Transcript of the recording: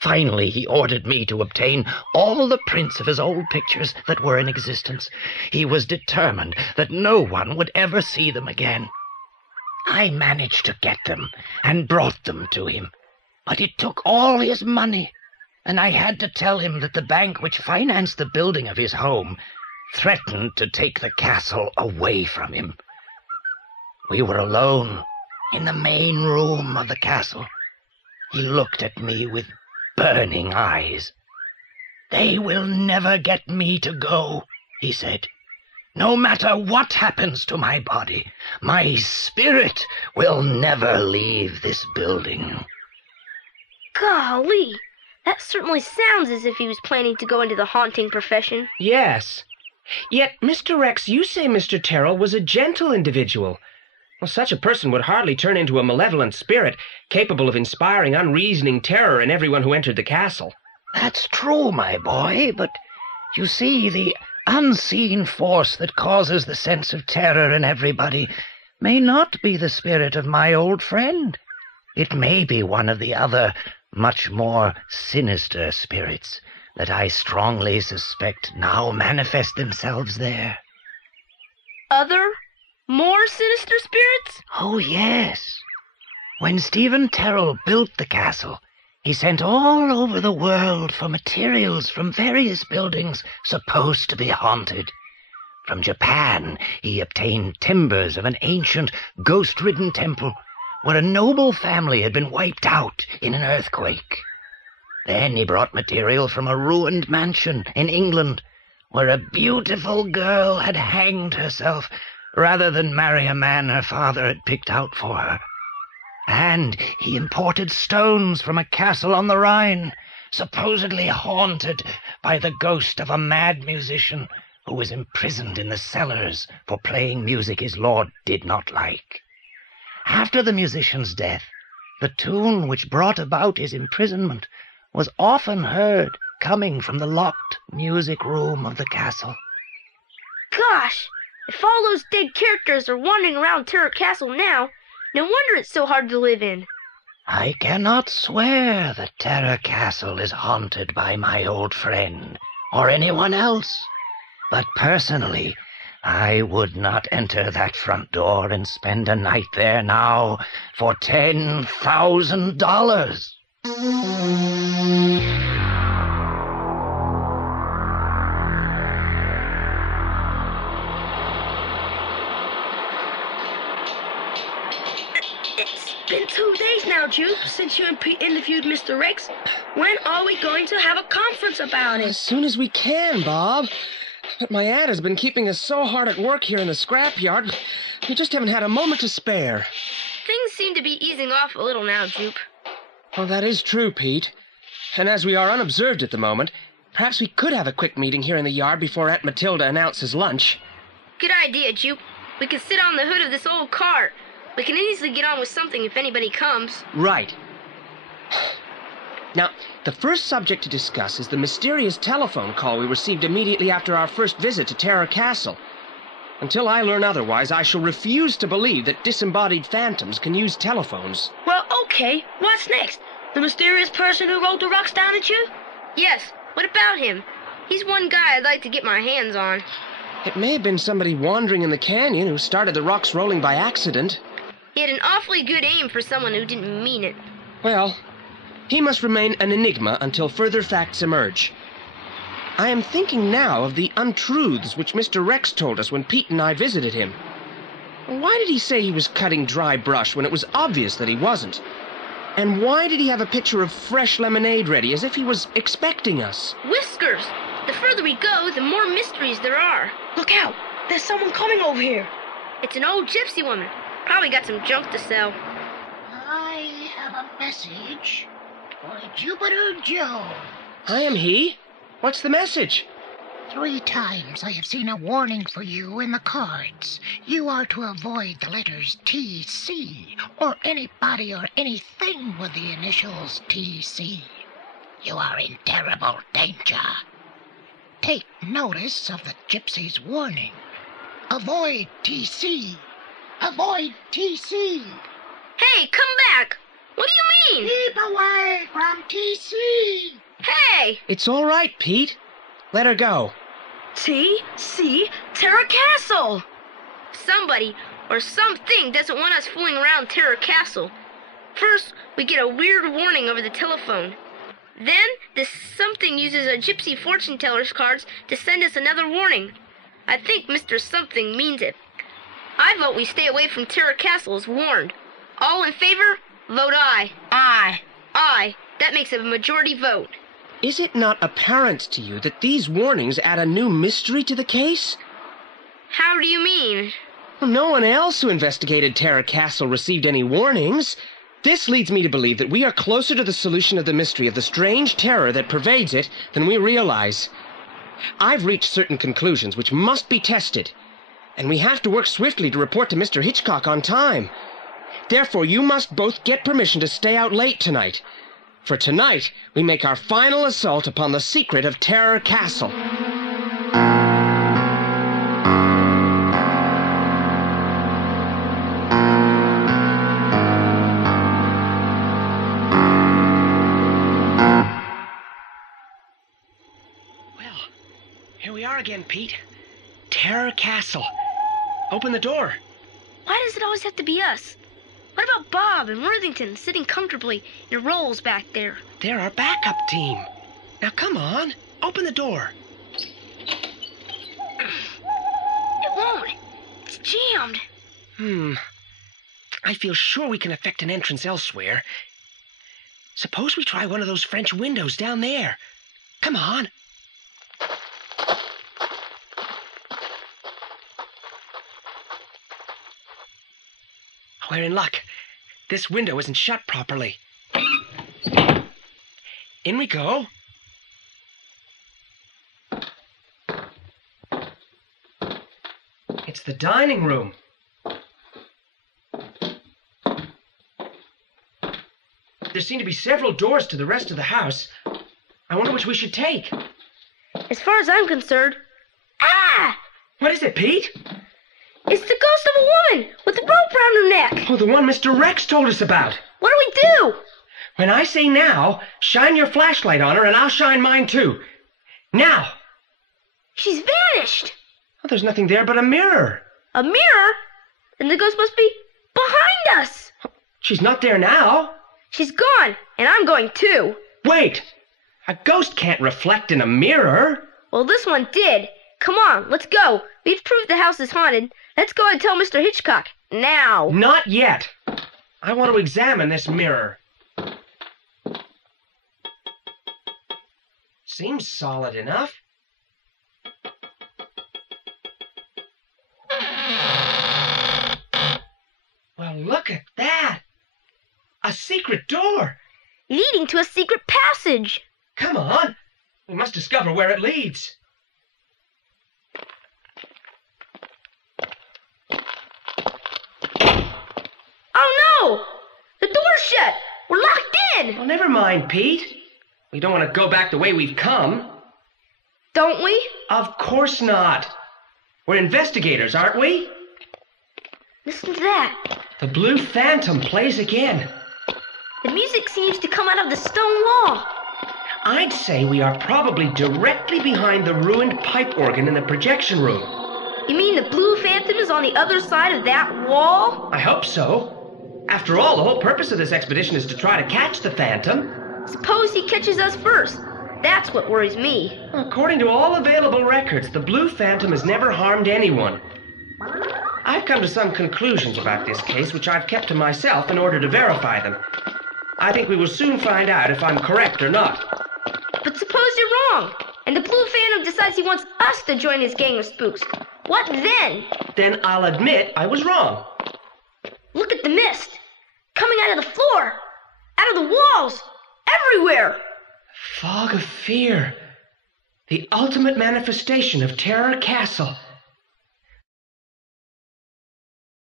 Finally, he ordered me to obtain all the prints of his old pictures that were in existence. He was determined that no one would ever see them again. I managed to get them and brought them to him, but it took all his money, and I had to tell him that the bank which financed the building of his home threatened to take the castle away from him. We were alone in the main room of the castle. He looked at me with burning eyes. "They will never get me to go," he said. "No matter what happens to my body, my spirit will never leave this building." Golly, that certainly sounds as if he was planning to go into the haunting profession. Yes. Yet, Mr. Rex, you say Mr. Terrell was a gentle individual. Well, such a person would hardly turn into a malevolent spirit, capable of inspiring unreasoning terror in everyone who entered the castle. That's true, my boy, but you see, the unseen force that causes the sense of terror in everybody may not be the spirit of my old friend. It may be one of the other, much more sinister spirits that I strongly suspect now manifest themselves there. Other, more sinister spirits? Oh, yes. When Stephen Terrell built the castle, he sent all over the world for materials from various buildings supposed to be haunted. From Japan, he obtained timbers of an ancient, ghost-ridden temple where a noble family had been wiped out in an earthquake. Then he brought material from a ruined mansion in England where a beautiful girl had hanged herself rather than marry a man her father had picked out for her. And he imported stones from a castle on the Rhine, supposedly haunted by the ghost of a mad musician who was imprisoned in the cellars for playing music his lord did not like. After the musician's death, the tune which brought about his imprisonment was often heard coming from the locked music room of the castle. Gosh, if all those dead characters are wandering around Terror Castle now, no wonder it's so hard to live in. I cannot swear that Terror Castle is haunted by my old friend or anyone else, but personally, I would not enter that front door and spend a night there now for $10,000. It's been 2 days now, Jupe, since you interviewed Mr. Rex. When are we going to have a conference about it? As soon as we can, Bob. But my aunt has been keeping us so hard at work here in the scrapyard, we just haven't had a moment to spare. Things seem to be easing off a little now, Jupe. Well, that is true, Pete. And as we are unobserved at the moment, perhaps we could have a quick meeting here in the yard before Aunt Matilda announces lunch. Good idea, Jupe. We can sit on the hood of this old cart. We can easily get on with something if anybody comes. Right. Now, the first subject to discuss is the mysterious telephone call we received immediately after our first visit to Terror Castle. Until I learn otherwise, I shall refuse to believe that disembodied phantoms can use telephones. Well, okay. What's next? The mysterious person who rolled the rocks down at you? Yes. What about him? He's one guy I'd like to get my hands on. It may have been somebody wandering in the canyon who started the rocks rolling by accident. He had an awfully good aim for someone who didn't mean it. Well, he must remain an enigma until further facts emerge. I am thinking now of the untruths which Mr. Rex told us when Pete and I visited him. Why did he say he was cutting dry brush when it was obvious that he wasn't? And why did he have a pitcher of fresh lemonade ready as if he was expecting us? Whiskers! The further we go, the more mysteries there are. Look out! There's someone coming over here. It's an old gypsy woman. Probably got some junk to sell. I have a message for Jupiter Joe. I am he. What's the message? 3 times I have seen a warning for you in the cards. You are to avoid the letters T.C. or anybody or anything with the initials T.C. You are in terrible danger. Take notice of the gypsy's warning. Avoid T.C. Avoid T.C. Hey, come back! What do you mean? Keep away from TC. Hey! It's all right, Pete. Let her go. TC Terra Castle! Somebody or something doesn't want us fooling around Terra Castle. First, we get a weird warning over the telephone. Then, this something uses a gypsy fortune teller's cards to send us another warning. I think Mr. Something means it. I vote we stay away from Terra Castle as warned. All in favor? Vote aye. Aye. Aye. That makes it a majority vote. Is it not apparent to you that these warnings add a new mystery to the case? How do you mean? Well, no one else who investigated Terra Castle received any warnings. This leads me to believe that we are closer to the solution of the mystery of the strange terror that pervades it than we realize. I've reached certain conclusions which must be tested, and we have to work swiftly to report to Mr. Hitchcock on time. Therefore, you must both get permission to stay out late tonight. For tonight, we make our final assault upon the secret of Terror Castle. Well, here we are again, Pete. Terror Castle. Open the door. Why does it always have to be us? What about Bob and Worthington sitting comfortably in rows back there? They're our backup team. Now come on, open the door. It won't. It's jammed. I feel sure we can effect an entrance elsewhere. Suppose we try one of those French windows down there. Come on. We're in luck. This window isn't shut properly. In we go. It's the dining room. There seem to be several doors to the rest of the house. I wonder which we should take. As far as I'm concerned... Ah! What is it, Pete? It's the ghost of a woman with a rope round her neck. Oh, the one Mr. Rex told us about. What do we do? When I say now, shine your flashlight on her and I'll shine mine too. Now! She's vanished. Oh, there's nothing there but a mirror. A mirror? Then the ghost must be behind us. She's not there now. She's gone, and I'm going too. Wait! A ghost can't reflect in a mirror. Well, this one did. Come on, let's go. We've proved the house is haunted. Let's go and tell Mr. Hitchcock. Now. Not yet. I want to examine this mirror. Seems solid enough. Well, look at that. A secret door. Leading to a secret passage. Come on. We must discover where it leads. Oh no! The door's shut. We're locked in. Well, never mind, Pete. We don't want to go back the way we've come. Don't we? Of course not. We're investigators, aren't we? Listen to that. The Blue Phantom plays again. The music seems to come out of the stone wall. I'd say we are probably directly behind the ruined pipe organ in the projection room. You mean the Blue Phantom is on the other side of that wall? I hope so. After all, the whole purpose of this expedition is to try to catch the Phantom. Suppose he catches us first. That's what worries me. According to all available records, the Blue Phantom has never harmed anyone. I've come to some conclusions about this case, which I've kept to myself in order to verify them. I think we will soon find out if I'm correct or not. But suppose you're wrong, and the Blue Phantom decides he wants us to join his gang of spooks. What then? Then I'll admit I was wrong. Look at the mist. Coming out of the floor. Out of the walls. Everywhere. Fog of fear. The ultimate manifestation of Terror Castle.